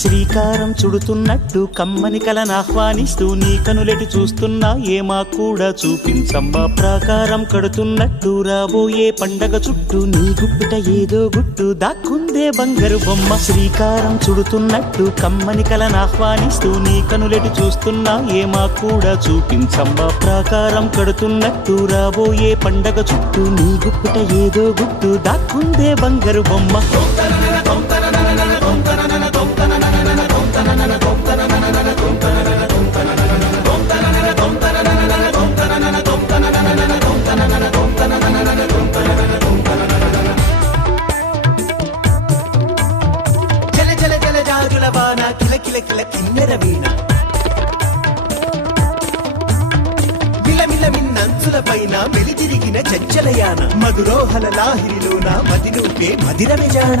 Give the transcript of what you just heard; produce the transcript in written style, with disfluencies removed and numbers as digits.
శ్రీకారం చుడుతున్నట్టు కమ్మని కలనాహ్వానిస్తూ నీ కనులెటి చూస్తున్నా ఏమా కూడా చూపించమ్మా. ప్రాకారం కడుతున్నట్టు రాబోయే పండగ చుట్టూ నీ గుప్పిట ఏదో గుట్టు దాక్కుందే బంగారు బొమ్మ. శ్రీకారం చుడుతున్నట్టు కమ్మని కలనాహ్వానిస్తూ నీ కనులెటి చూస్తున్నా ఏమా కూడా చూపించమ్మా. ప్రాకారం కడుతున్నట్టు రాబోయే పండగ చుట్టూ నీ గుప్పిట ఏదో గుట్టు దాక్కుందే బంగారు బొమ్మ. కిల కిల కిల కిన్నెర వీణ మిలమిల మిన్నంచుల పైన మెలితిరిగిన చంచలయాన మధురోహల లాహిరిలోన మదిలోపే మదిర విజాణ.